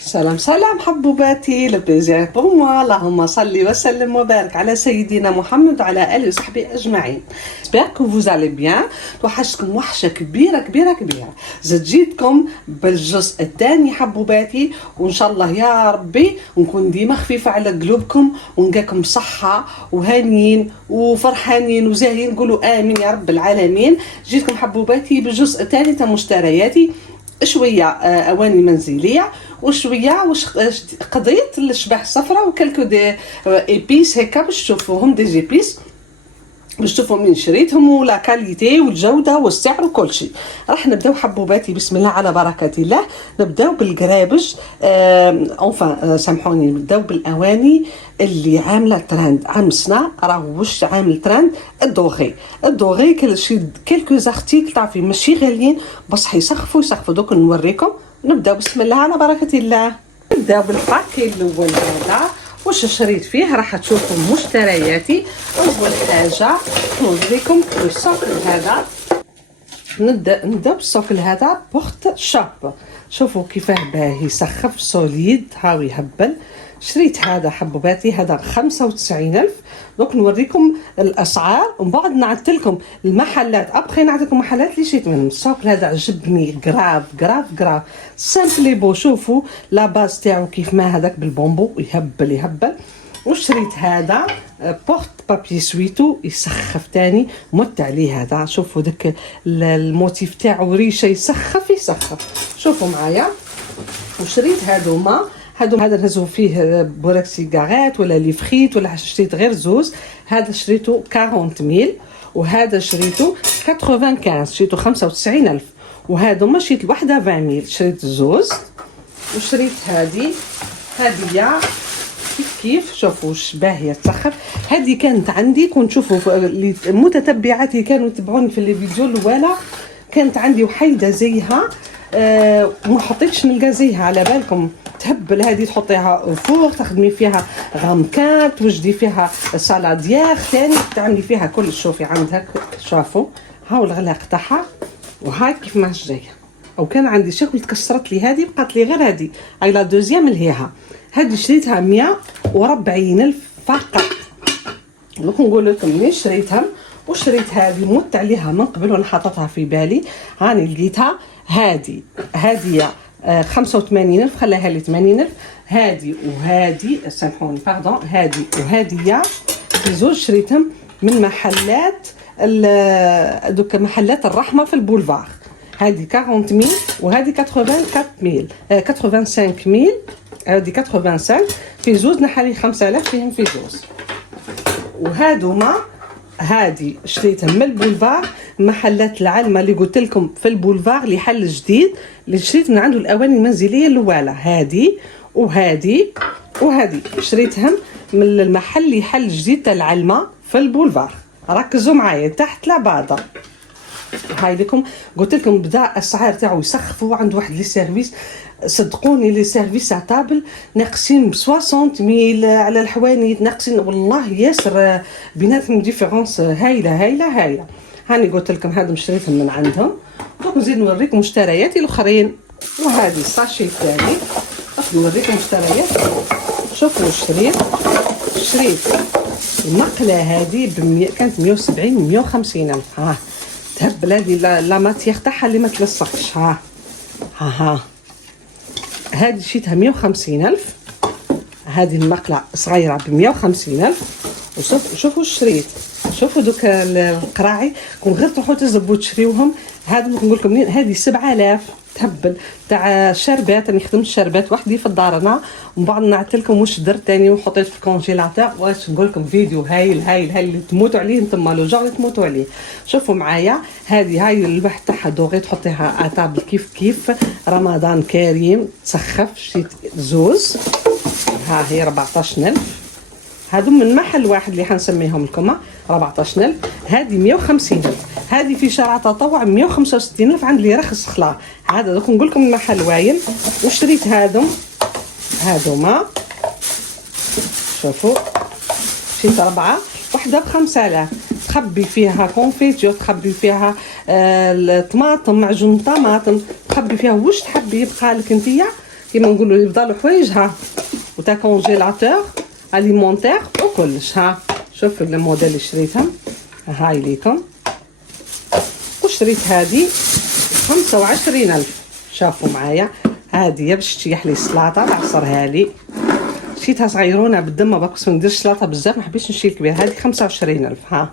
سلام سلام حبوباتي، لو بليزير بور موا. اللهم صل وسلم وبارك على سيدنا محمد وعلى اله وصحبه اجمعين. جيسبر كو فوز الي بيان. توحشتكم وحشه كبيره كبيره كبيره. زاد جيتكم بالجزء الثاني حبوباتي، وان شاء الله يا ربي نكون ديما خفيفه على قلوبكم ونلقاكم بصحه وهانيين وفرحانين وزاهيين. نقولوا امين يا رب العالمين. جيتكم حبوباتي بالجزء الثاني تاع مشترياتي، شويه اواني منزليه وشويه قضيه الشباح الصفراء وكلكو دي ايبيس هكا باش تشوفوهم، دي ايبيس باش تشوفوا من شريتهم ولا كاليتي والجوده والسعر وكل شيء. راح نبداو حبوباتي بسم الله على بركه الله. نبداو بالقرابج، سامحوني، نبداو بالاواني اللي عامله ترند. عام السنه راه واش عامل ترند الدوغي كل شيء. كلكو زارتيكل تعرفي ماشي غاليين بصح يسخفوا دوك نوريكم. نبداو بسم الله على بركه الله. نبداو بالباكي الاول هذا واش شريت فيه. راح تشوفوا مشترياتي. اول حاجه نوريكم السوكل هذا. نبدا بالسوكل هذا بورت شاب. شوفوا كيفاه باهي سخف سوليد هاوي يهبل. شريت هذا حبوباتي، هذا 95,000. دوك نوريكم الاسعار ومن بعد نعدلكم المحلات. ابخي نعطيكم محلات اللي شريت منهم. السوكل هذا عجبني غراف سامبلي بو. شوفوا لا باز تاعو كيف ما هذاك بالبومبو يهبل. وشريت هذا بورت بابي سويتو يسخف تاني مت عليه. هذا شوفوا داك الموتيف تاعو ريشه يسخف. شوفوا معايا. وشريت هذا نهزو فيه بوراك سيجارات ولا ليفخيت ولا شريت غير زوز. هذا شريته 40,000 وهذا شريته 95. شريته 95,000 وهذا ما شريت الوحده 20,000. شريت زوز. وشريت هذه كيف شوفوا واش باهيه تسخف. هذه كانت عندي، كنت تشوفوا متتبعاتي كانوا يتبعوني في الفيديو الاولى، كانت عندي وحيده زيها ما حطيتش نلقى زيها. على بالكم تهبل هذه تحطيها فوق تخدمي فيها غامكان، توجدي فيها سالاديير ثاني تعملي فيها كل. شوفي عندها شافوا هاو الغلاق تاعها وهاي كيف ما جايه. او كان عندي شكل تكسرت لي هذه بقات لي غير هذه هاي لا دوزيام لهيها. هذه شريتها 140,000 فقط. دوك نقول لكم منين شريتها. وشريت هذه مت عليها من قبل وانا حاطتها في بالي، هاني لقيتها. هذه 85,000 خليها لي 80,000. هذه وهذه سامحوني باردون، هذه وهذه في زوج شريتهم من محلات دوك محلات الرحمه في البولفار. هذه 40,000 وهذه 85,000. هذه 85 في زوز نحالي 5,000 فيهم في زوز. وهادوما هذه شريتها من البولفار، محلات العلمة اللي قلت لكم في البولفار اللي حل جديد اللي شريت من عنده الاواني المنزليه الاولى. هذه وهذه شريتهم من المحل اللي حل جديد تاع العلمة في البولفار. ركزوا معايا تحت لبعض. هاي لكم قلت لكم بدا السعر تاعو يسخفوا. عنده واحد لي سيرفيس، صدقوني لي سيرفيس تابل ناقصين ب 60,000 على الحوانيت، ناقصين والله ياسر بيناتهم ديفيرونس هايله. هاني قلت لكم هذا شريتهم من عندهم. دوك نزيد نوريكم مشترياتي الاخرين. وهذه الساشي الثاني نوريكم مشترياتي. شوفوا شريت المقله هذه كانت 170 150 الف. ها تهبل هذه لا ماتيغ تاعها اللي ما تلصقش. ها هذه شيتها 150,000. هذه المقلة صغيرة ب 150,000. وشوفوا شريت. شوفوا دوك القراعي كون غير تروحوا تزبوا تشريوهم. هذا نقول لكم منين. هذه 7,000 تهبل تاع الشربات. انا خدمت الشربات وحدي في الدار انا، ومن بعد نعطيلكم واش درت ثاني وحطيت في الكونجيلاتور. واش نقول لكم فيديو هايل اللي تموتوا عليه نتما لو جار تموتوا عليه. شوفوا معايا هاي الواحد تاعها دوغي تحطيها اتابل كيف رمضان كريم تسخف. شريت زوز. ها هي 14,000. هادو من محل واحد اللي حنسميهم لكم 14,000. هذه 150,000. هذه في شارع تطوع 165,000. عند لي رخص خلا. هذا دوك نقول لكم المحل واين. وشريت هادوما شوفوا شريت 4 وحده ب5,000. تخبي فيها كونفيتور، تخبي فيها الطماطم، معجون طماطم، تخبي فيها واش تحبي يبقى لك انتيا. كيما نقولوا يفضلوا حوايج ها، وتا كونجيلاتور اليمونتير وكلش. ها شوفوا الموديل اللي شريتهم، هاي ليكم. وشريت هذه 25,000. شافوا معايا هذه باش تشيح لي السلطه نعصرها لي، شريتها صغيرونه بالدمه باكس ما نديرش سلطه بزاف، ما حبيتش نشري كبير. هذه 25,000. ها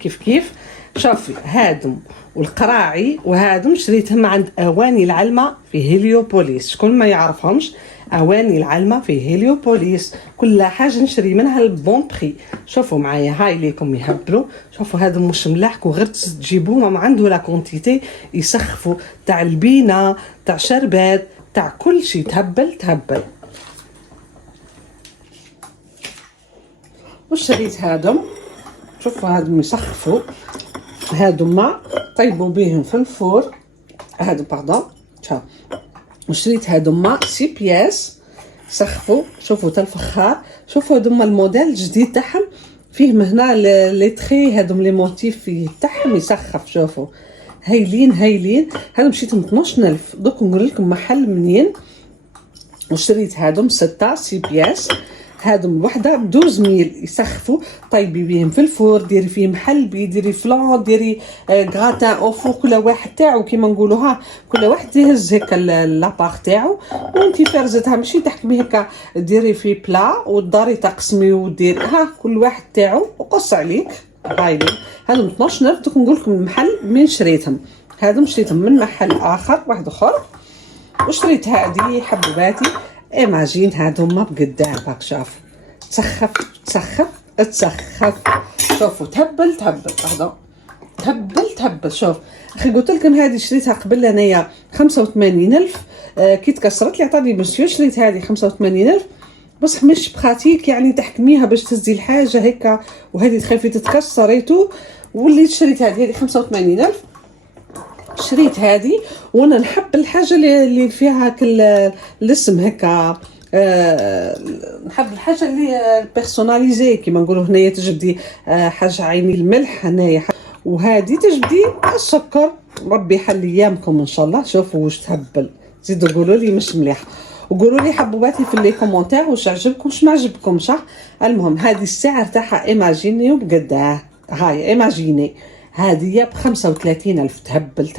كيف شوفي هادم والقراعي وهادم شريتهم عند اواني العلمه في هيليوبوليس. شكون ما يعرفهمش اواني العلمه في هيليوبوليس، كل حاجه نشري منها البون بري. شوفوا معايا هاي ليكم يهبلوا. شوفوا هذا مش ملاح وغير تجيبوه ما عنده لا كونتيتي يسخفوا، تاع البينه تاع شربات تاع كل شيء. تهبل. وشريت هادم، شوفوا هادم يسخفوا، هادم ما طيبوا بيهم في الفور. هادو باردون شوف. وشريت هادم ما 6 بياس سخفوا. شوفوا تا الفخار. شوفوا هادم الموديل الجديد تاعهم فيهم هنا لي تري، هادم لي موتيف فيه تاعهم يسخف. شوفوا هايلين هادم شريتهم 12,000. دوك نقول لكم محل منين. وشريت هادم 6 بياس، هادم وحده 12,000 يسخفوا. طيبي بيهم في الفور، ديري فيهم حلبي، ديري فلان، ديري غراتان او فور، كل واحد تاعو كيما نقولوا. ها كل واحد يهز هكا لاباغ تاعو وانتي فرزتها، ماشي تحكمي هكا ديري في بلا وداري تقسمي وديري. ها كل واحد تاعو وقص عليك. هاي هادم 12,000. دوك نقول لكم المحل من شريتهم. هادم شريتهم من محل اخر واحد اخر. وشريت هذه حبوباتي ايماجين، هادوما بقدام راك شاف. تسخف. شوفوا تهبل. شوف اخي قلت لكم هذه شريتها قبل انايا 85,000. كي تكسرت لي عطاني مسيو شريت هذه 85,000 بصح مش براتيك، يعني تحكميها باش تهزي الحاجه هكا وهذه تخافي تتكسر ايتو. وليت شريت هذه 85,000. شريت هذه وانا نحب الحاجه اللي فيها هاك الاسم هكا. نحب الحاجه اللي بيرسوناليزي كيما نقولوا هنايا. تجبدي حاجه عيني الملح هنايا، وهذه تجبدي السكر. ربي يحل ايامكم ان شاء الله. شوفوا واش تهبل. زيدوا قولوا لي مش مليح، وقولوا لي حبوباتي في لي كومونتير واش عجبكم واش ما عجبكمش. المهم هذه السعر تاعها ايماجيني وبقداه. هاي ايماجيني هذه ب 35,000. تهبل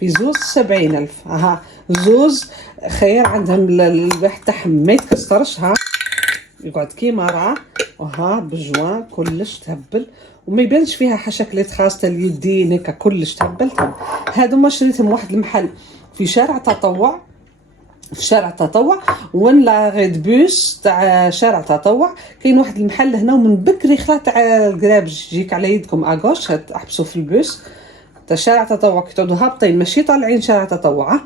في زوز 70,000. ها زوز خير عندهم الواحد تاعهم ما يتكسرش. ها يقعد كيما راه. وها بجوان كلش تهبل وما يبانش فيها حشكلات خاصه اليدين هكا كلش تهبل. هادو ما شريتهم واحد المحل في شارع تطوع، وين لا غيد بوس تاع شارع تطوع. كاين واحد المحل هنا ومن بكري خلا تاع القرابج تجيك على يدكم اغوش تحبسوا في البوس تاع شارع تطوع. كي تعودوا هابطين ماشي طالعين شارع تطوع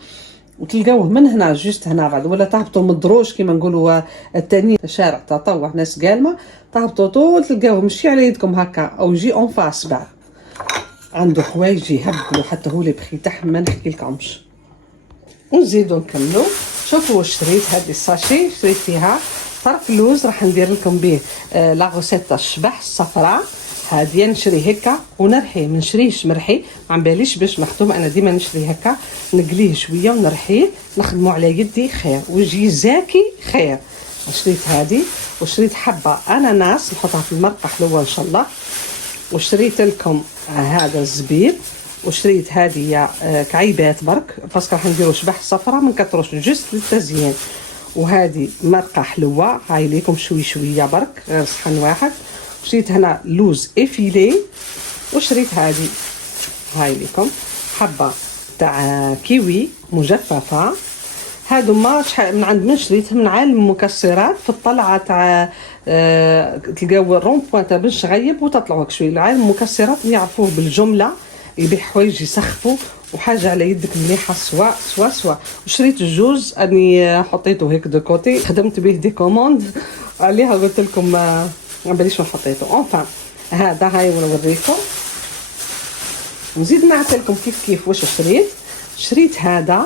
وتلقاوه من هنا جوست هنا بعد، ولا تهبطوا من الدروج كيما نقولوا التاني شارع تطوع ناس قالمه. تهبطوا طول تلقاوه ماشي على يدكم هكا او يجي اون فاس بعد. عنده حوايج يهبلوا حتى هو لي بخي تاعهم ما نحكي لكمش. ونزيدو نكملوا. شوفوا واش شريت. هذه الساشي شريت فيها طرف اللوز، راح ندير لكم به لا غوسيت الشبح الصفراء. هذه نشري هكا ونرحيه، ما نشريهش مرحي، ما باليش باش مختوم. انا ديما نشري هكا نقليه شويه ونرحيه نخدموا على يدي خير ويجي زاكي خير. شريت هذه وشريت حبه اناناس نحطها في المرقه حلوه ان شاء الله. وشريت لكم هذا الزبيب. وشريت هذه كعيبات برك باسكو راح نديرو شبح صفرة ما نكثروش جوست للتزيين. وهذه مرقه حلوه هاي ليكم شويه برك غير صحن واحد. شريت هنا لوز افيلي. وشريت هذه هاي ليكم حبه تاع كيوي مجففه. هادو ما شحال من عند من شريتهم من عالم المكسرات في الطلعه تاع تلقاو الرون بوان تاع بن شغيب وتطلعوا شويه. عالم المكسرات يعرفوه بالجمله، يبيع حوايج يسخفوا وحاجه على يدك مليحه سوا. وشريت الجوز اني حطيته هيك دو كوتي، خدمت به دي كوموند عليها قلت لكم ما باليش ما حطيته. اونفان هذا هاي ونوريكم. نزيد نعطي لكم كيف واش شريت هذا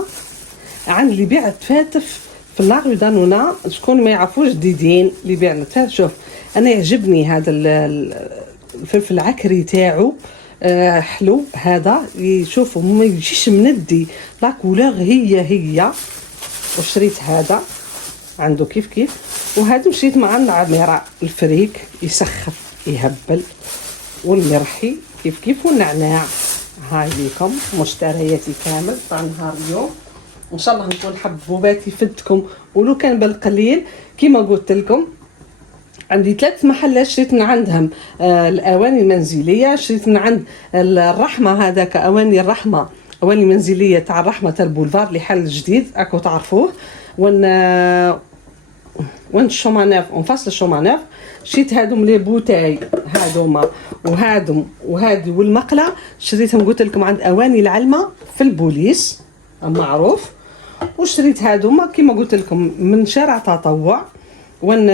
عند اللي بيع تفاتف في لاغ دانونا. شكون ما يعرفوش ديدين اللي بيع التفاتف. شوف انا يعجبني هذا الفلفل العكري تاعو حلو. هذا يشوفوا ما يجيش مندي لا كولور هي وشريت هذا عنده كيف كيف، وهذا مشيت مع العميرة الفريك يسخف يهبل، والمرحي كيف كيف، والنعناع. هاي ليكم مشترياتي كامل تاع نهار اليوم. ان شاء الله نكون حبوبات يفدكم ولو كان بالقليل. كيما قلت لكم عندي 3 محلات شريت من عندهم الاواني المنزليه. شريت من عند الرحمه، هذاك اواني الرحمه، اواني منزليه تاع الرحمه تاع البولفار اللي حل جديد راكو تعرفوه. وين الشومانيف ونفصل الشومانيف. شريت هادم لي بوتاي هادوما وهادي والمقله شريتهم قلت لكم عند اواني العلمه في البوليس معروف. وشريت هادوما كيما قلت لكم من شارع تطوع، وان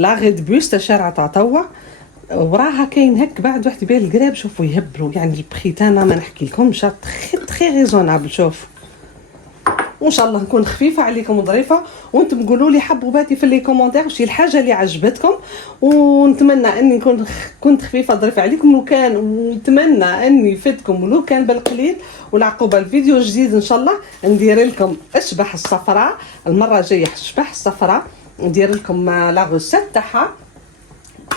لاغيد بوست شارع تطوع. وراها كاين هك بعد واحد يبيع القراب، شوفوا يهبلوا يعني البخيتانه ما نحكي لكمش، تري ريزونابل. شوف وان شاء الله نكون خفيفه عليكم وظريفه، وانتم قولوا لي حبوباتي في لي كومونتير شي الحاجه اللي عجبتكم، ونتمنى اني كنت خفيفه ظريفه عليكم وكان، ونتمنى اني فدتكم ولو كان بالقليل. والعقوبه الفيديو جديد ان شاء الله ندير لكم اشبح الصفراء المره الجايه، اشبح الصفراء ندير لكم لا غوسيت تاعها.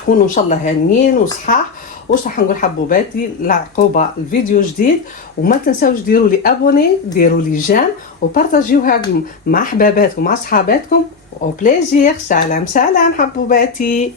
كونوا ان شاء الله هانيين وصحاح. واش راح نقول حبوباتي العقوبه الفيديو جديد. وما تنساوش ديروا لي ابوني، ديروا لي جيم، وبارطاجيوها مع حباباتكم مع صحاباتكم. او بليزير. سلام سلام حبوباتي.